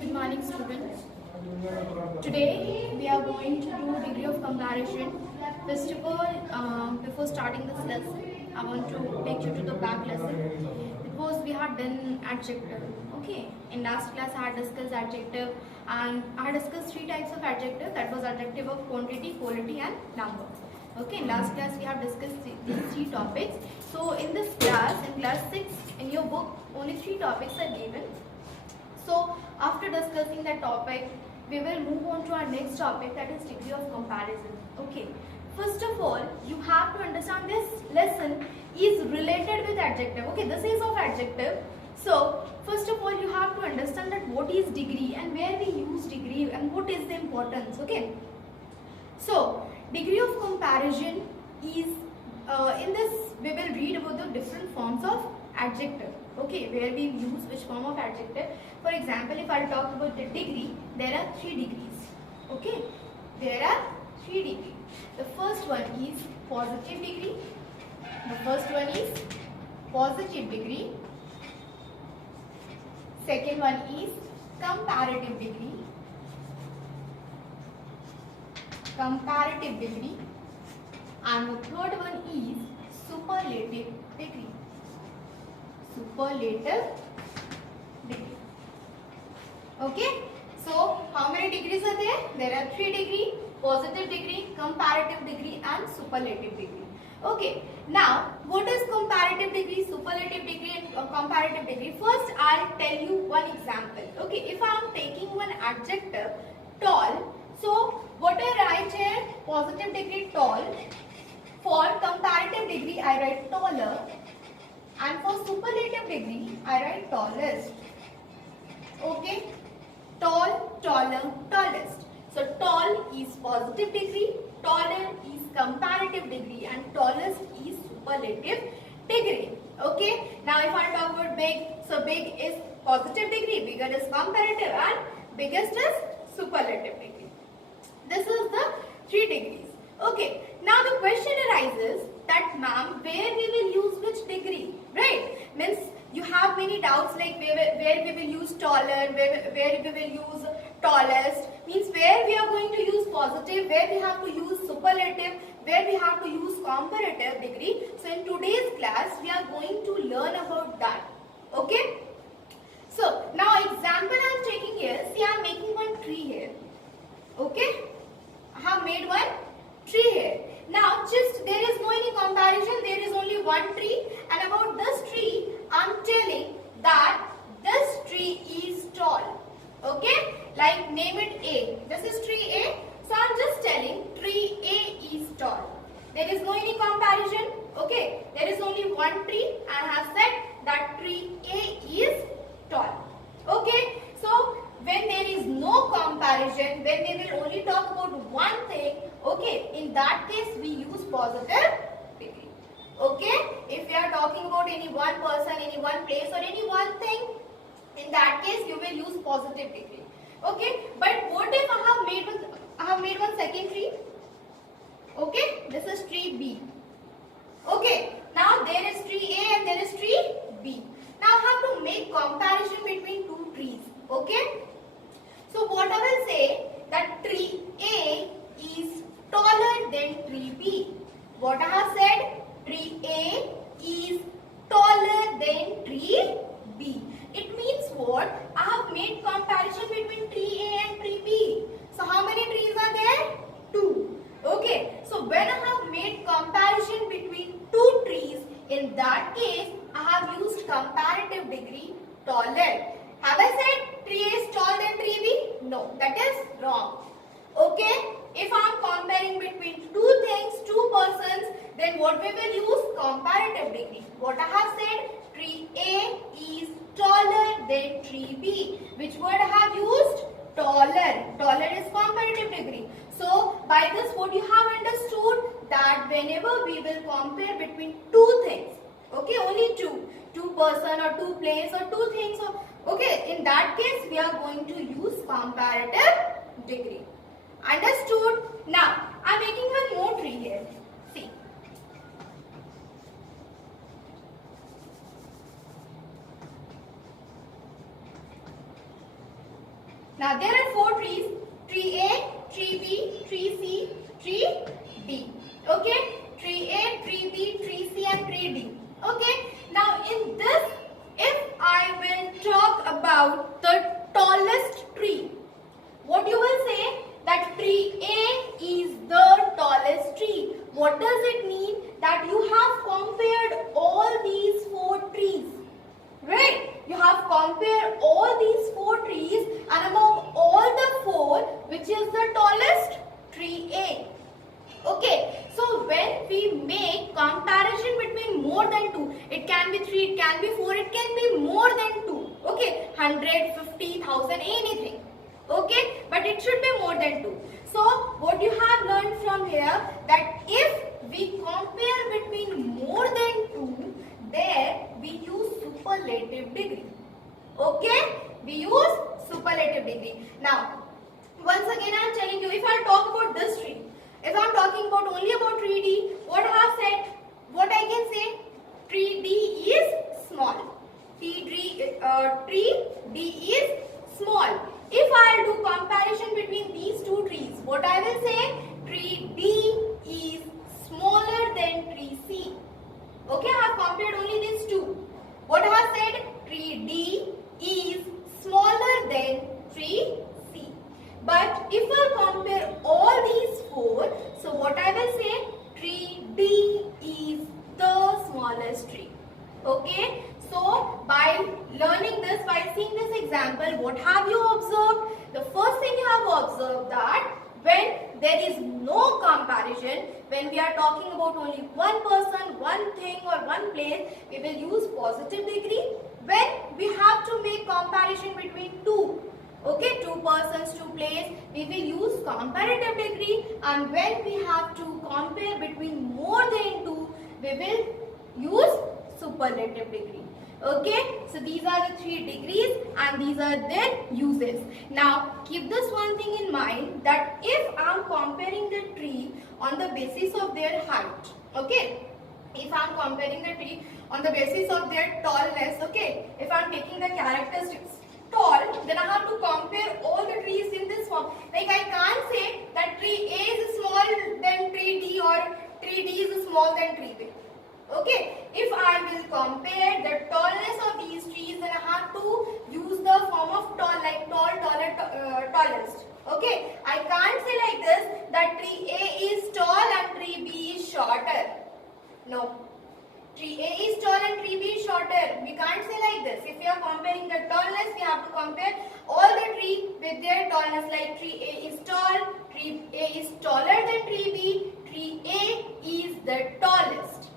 Good morning, students. Today we are going to do degree of comparison. First of all, before starting this lesson, I want to take you to the back lesson because we had done adjective. Okay, in last class I had discussed adjective and I had discussed three types of adjective. That was adjective of quantity, quality, and number. Okay, in last class we have discussed these three topics. So in this class, in class 6, in your book, only three topics are given. So after discussing that topic, we will move on to our next topic, that is degree of comparison. Okay. First of all, you have to understand this lesson is related with adjective. Okay, this is of adjective. So first of all, you have to understand that what is degree and where we use degree and what is the importance. Okay. So degree of comparison is in this we will read about the different forms of adjective. Okay, where we use which form of adjective. For example, if I talk about the degree, there are 3 degrees. Okay, there are 3 degrees. The first one is positive degree. The first one is positive degree. Second one is comparative degree. Comparative degree. And the third one is superlative degree. Superlative degree. Okay, so how many degrees are there? There are 3 degrees: positive degree, comparative degree, and superlative degree. Okay, now what is comparative degree, superlative degree, and comparative degree? First, I'll tell you one example. Okay, if I am taking one adjective, tall, so what I write here? Positive degree, tall. For comparative degree, I write taller. And for superlative degree, I write tallest. Okay, tall, taller, tallest. So tall is positive degree, taller is comparative degree, and tallest is superlative degree. Okay, now if I talk about big, so big is positive degree, bigger is comparative, and biggest is superlative degree. This is the 3 degrees. Okay, now the question arises that ma'am, where we will use which degree, right? Means you have many doubts like where we will use taller, where we will use tallest, means where we are going to use positive, where we have to use superlative, where we have to use comparative degree. So in today's class, we are going to learn about that. Okay? So now example I am taking here, see I am making one tree here. Okay? I have made one tree here. Now just there is no any comparison, there is only one tree, and about this tree I am telling that this tree is tall. Okay, like name it A. This is tree A, so I am just telling tree A is tall. There is no any comparison. Okay, there is only one tree and I have said that tree A is tall. Okay, so when there is no comparison, when we will only talk about one thing, okay, in that case we use positive degree. Okay, if we are talking about any one person, any one place, or any one thing, in that case you will use positive degree. Okay, but what if I have made one second tree? Okay, this is tree B. Okay, now there is tree A and there is tree B. Now I have to make comparison between two trees. Okay. So what I will say that tree A is taller than tree B. What I have said, tree A is taller than tree B. It means what? I have made comparison between tree A and tree B. So how many trees are there? 2. Okay. So when I have made comparison between 2 trees, in that case I have used comparative degree, taller. Have I said tree A is taller than tree B? No, that is wrong. Okay, if I am comparing between 2 things, 2 persons, then what we will use? Comparative degree. What I have said, tree A is taller than tree B. Which word I have used? Taller. Taller is comparative degree. So by this what you have understood that whenever we will compare between 2 things, okay, only 2 person or 2 place or 2 things, or okay, in that case we are going to use comparative degree. Understood? Now I am making one more tree here. See. Now there are 4 trees, tree A, tree B, tree C, tree D. Okay, tree A, tree B, tree C and tree D. Okay, now in this, if I will talk about the tallest tree, what you will say that tree A is the tallest tree. What does it mean? That you have compared all these 4 trees. Right? You have compared all these 4 trees and among all the 4, which is the tallest? Tree A. Okay, so when we make comparison between more than 2, it can be 3, it can be 4, it can be more than 2. Okay, 100, 50, 1000, anything. Okay, but it should be more than 2. So what you have learned from here, that if we compare between more than 2, there we use superlative degree. Okay, we use superlative degree. Now, once again I am telling you, if I talk about this tree, if I am talking about only about tree D, what I have said, what I can say, tree D is small. Tree D is small. If I do comparison between these 2 trees, what I will say, tree D is smaller than tree C. Okay, I have compared only these 2. What I have said, tree D is smaller than tree C. But if I compare all these 4, so what I will say, tree D is the smallest tree. Okay, so by learning this, by seeing this example, what have you observed? The first thing you have observed that when there is no comparison, when we are talking about only one person, one thing or one place, we will use positive degree. When we have to make comparison between 2, okay, 2 persons, 2 places, we will use comparative degree. And when we have to compare between more than 2, we will use superlative degree. Okay, so these are the 3 degrees and these are their uses. Now keep this one thing in mind, that if I am comparing the tree on the basis of their height, okay, if I am comparing the tree on the basis of their tallness, okay, if I am taking the characteristics tall, then I have to compare all the trees in this form. Like I can't say that tree A is smaller than tree D or tree D is smaller than tree B. Okay, if I will compare the tallness of these trees, then I have to use the form of tall, like tall, taller, tallest. Okay, I can't say like this that tree A is tall and tree B is shorter. No. Tree A is tall and tree B is shorter. We can't say like this. If we are comparing the tallness, we have to compare all the tree with their tallness. Like tree A is tall, tree A is taller than tree B, tree A is the tallest.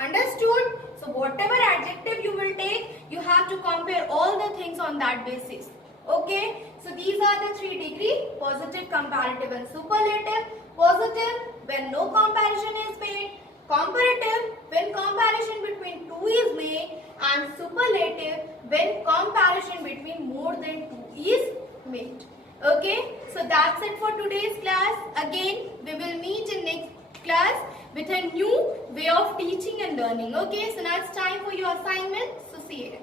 Understood? So whatever adjective you will take, you have to compare all the things on that basis. Okay? So these are the 3 degree, positive, comparative and superlative. Positive when no comparison is made, comparative when comparison between 2 is made, and superlative when comparison between more than 2 is made. Okay? So that's it for today's class. Again, we will meet in next class with a new way of teaching and learning. Okay, so now it's time for your assignment. So see you.